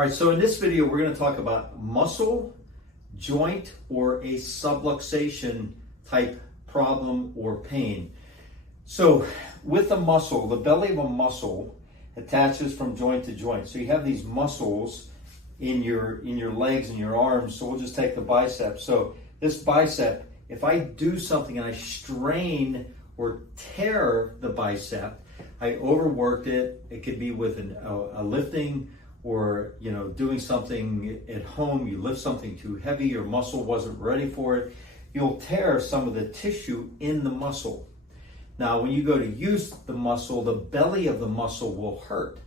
All right, so in this video, we're going to talk about muscle, joint, or a subluxation type problem or pain. So with the muscle, the belly of a muscle attaches from joint to joint. So you have these muscles in your legs and your arms. So we'll just take the bicep. So this bicep, if I do something and I strain or tear the bicep, I overworked it. It could be with a lifting, or doing something at home. You lift something too heavy, your muscle wasn't ready for it. You'll tear some of the tissue in the muscle. Now, when you go to use the muscle, the belly of the muscle will hurt.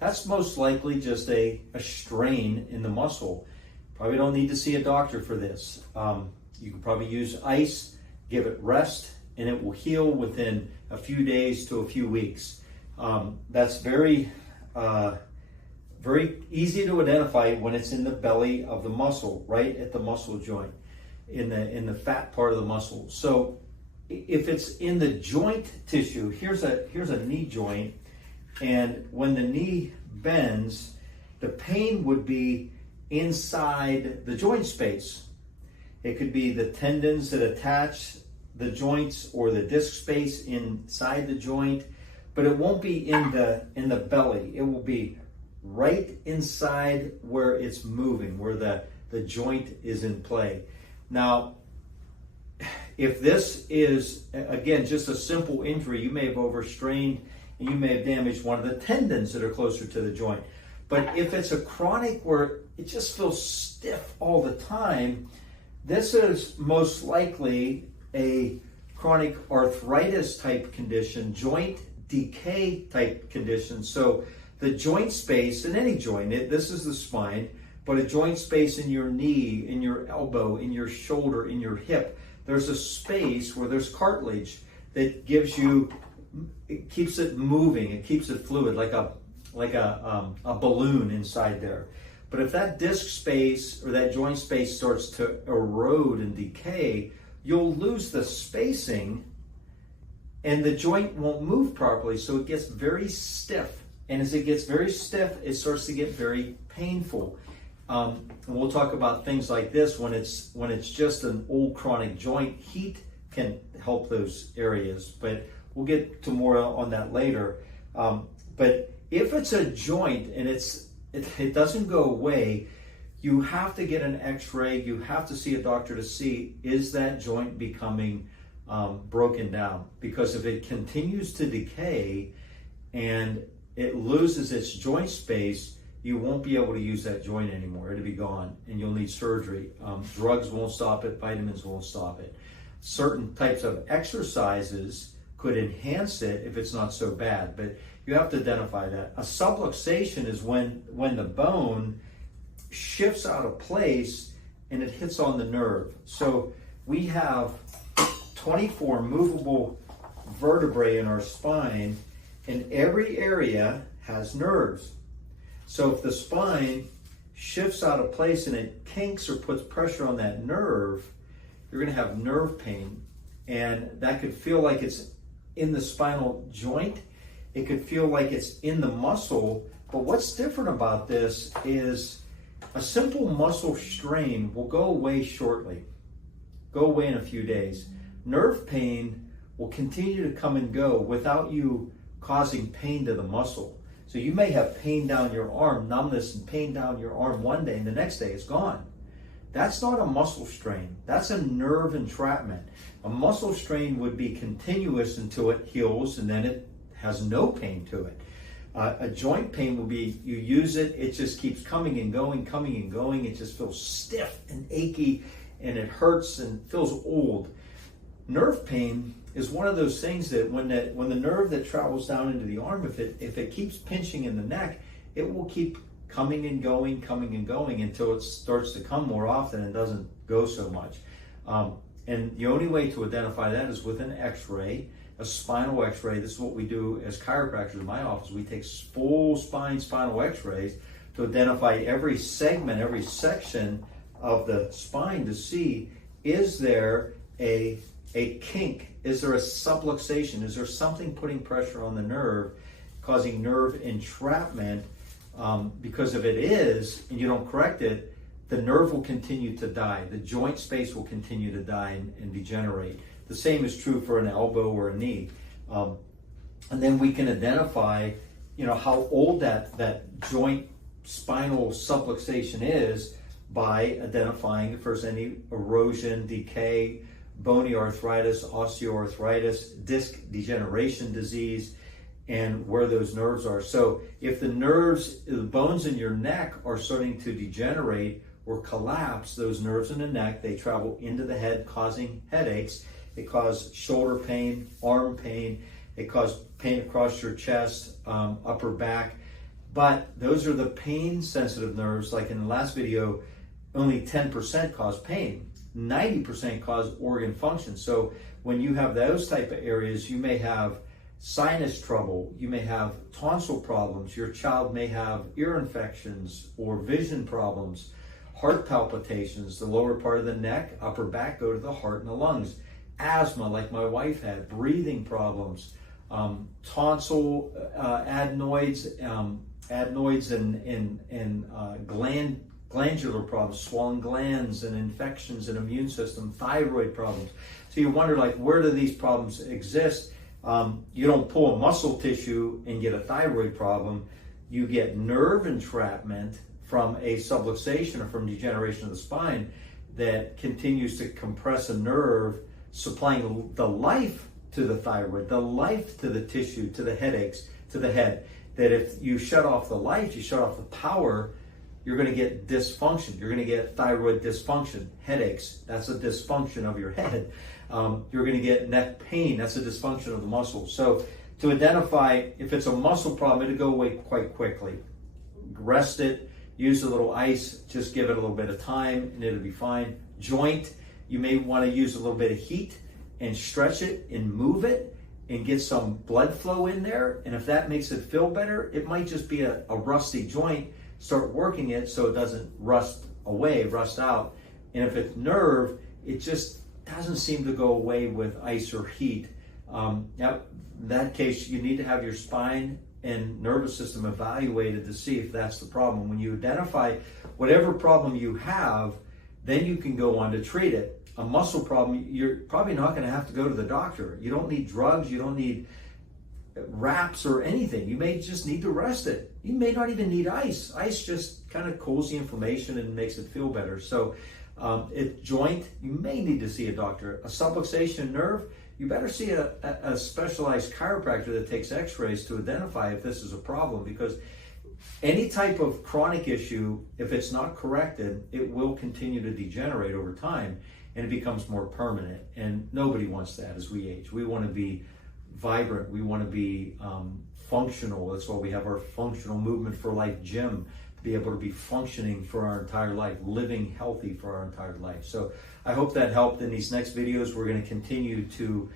That's most likely just a strain in the muscle. Probably don't need to see a doctor for this. You can probably use ice, give it rest, and it will heal within a few days to a few weeks. That's very easy to identify when it's in the belly of the muscle, right at the muscle joint, in the fat part of the muscle. So if it's in the joint tissue, here's a knee joint, and when the knee bends, the pain would be inside the joint space. It could be the tendons that attach the joints or the disc space inside the joint, but it won't be in the belly. It will be right inside where it's moving, where the joint is in play. Now, if this is, again, just a simple injury, you may have overstrained and you may have damaged one of the tendons that are closer to the joint. But if it's a chronic where it just feels stiff all the time, this is most likely a chronic arthritis type condition, joint decay type condition. So the joint space in any joint, this is the spine, but a joint space in your knee, in your elbow, in your shoulder, in your hip, there's a space where there's cartilage that it keeps it moving, it keeps it fluid, like a balloon inside there. But if that disc space or that joint space starts to erode and decay, you'll lose the spacing and the joint won't move properly, so it gets very stiff. And as it gets very stiff, it starts to get very painful. And we'll talk about things like this when it's just an old chronic joint. Heat can help those areas, but we'll get to more on that later. But if it's a joint and it doesn't go away, you have to get an x-ray. You have to see a doctor to see, is that joint becoming broken down? Because if it continues to decay and it loses its joint space, you won't be able to use that joint anymore. It'll be gone and you'll need surgery. Drugs won't stop it, vitamins won't stop it. Certain types of exercises could enhance it if it's not so bad, but you have to identify that. A subluxation is when the bone shifts out of place and it hits on the nerve. So we have 24 movable vertebrae in our spine, and every area has nerves. So if the spine shifts out of place and it kinks or puts pressure on that nerve, you're going to have nerve pain. And that could feel like it's in the spinal joint. It could feel like it's in the muscle. But what's different about this is a simple muscle strain will go away shortly, go away in a few days. Nerve pain will continue to come and go without you causing pain to the muscle. So you may have pain down your arm, numbness and pain down your arm one day, and the next day it's gone. That's not a muscle strain. That's a nerve entrapment. A muscle strain would be continuous until it heals, and then it has no pain to it. A joint pain will be, you use it, it just keeps coming and going, coming and going. It just feels stiff and achy, and it hurts and feels old. Nerve pain is one of those things that when the nerve that travels down into the arm, if it keeps pinching in the neck, it will keep coming and going until it starts to come more often and doesn't go so much. And the only way to identify that is with an x-ray, a spinal x-ray. This is what we do as chiropractors in my office. We take full spinal x-rays to identify every segment, every section of the spine to see, is there a kink? Is there a subluxation? Is there something putting pressure on the nerve, causing nerve entrapment Because if it is, and you don't correct it, the nerve will continue to die. The joint space will continue to die and degenerate. The same is true for an elbow or a knee. And then we can identify, how old that joint spinal subluxation is by identifying if there's any erosion, decay, bony arthritis, osteoarthritis, disc degeneration disease, and where those nerves are. So if the bones in your neck are starting to degenerate or collapse, those nerves in the neck, they travel into the head, causing headaches. They cause shoulder pain, arm pain. They cause pain across your chest, upper back. But those are the pain-sensitive nerves. Like in the last video, only 10% cause pain. 90% cause organ function. So when you have those type of areas, you may have sinus trouble, you may have tonsil problems, your child may have ear infections or vision problems, heart palpitations, the lower part of the neck, upper back go to the heart and the lungs, asthma like my wife had, breathing problems, tonsil adenoids and glandular problems, swollen glands and infections and immune system, thyroid problems. So you wonder, like, where do these problems exist? You don't pull a muscle tissue and get a thyroid problem. You get nerve entrapment from a subluxation or from degeneration of the spine that continues to compress a nerve, supplying the life to the thyroid, the life to the tissue, to the headaches, to the head. That if you shut off the life, you shut off the power, you're going to get dysfunction. You're going to get thyroid dysfunction, headaches. That's a dysfunction of your head. You're going to get neck pain. That's a dysfunction of the muscle. So to identify if it's a muscle problem, it'll go away quite quickly. Rest it, use a little ice, just give it a little bit of time and it'll be fine. Joint, you may want to use a little bit of heat and stretch it and move it and get some blood flow in there. And if that makes it feel better, it might just be a rusty joint. Start working it so it doesn't rust away, rust out. And if it's nerve, it just doesn't seem to go away with ice or heat. Now, in that case, you need to have your spine and nervous system evaluated to see if that's the problem. When you identify whatever problem you have, then you can go on to treat it. A muscle problem, you're probably not going to have to go to the doctor. You don't need drugs, you don't need wraps or anything. You may just need to rest it. You may not even need ice. Ice just kind of cools the inflammation and makes it feel better. So joint, you may need to see a doctor. A subluxation nerve, you better see a specialized chiropractor that takes x-rays to identify if this is a problem, because any type of chronic issue, if it's not corrected, it will continue to degenerate over time and it becomes more permanent. And nobody wants that as we age. We want to be vibrant. We want to be functional. That's why we have our functional movement for life gym, to be able to be functioning for our entire life, living healthy for our entire life. So I hope that helped. In these next videos, we're going to continue to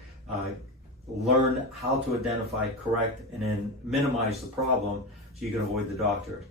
learn how to identify, correct, and then minimize the problem so you can avoid the doctor.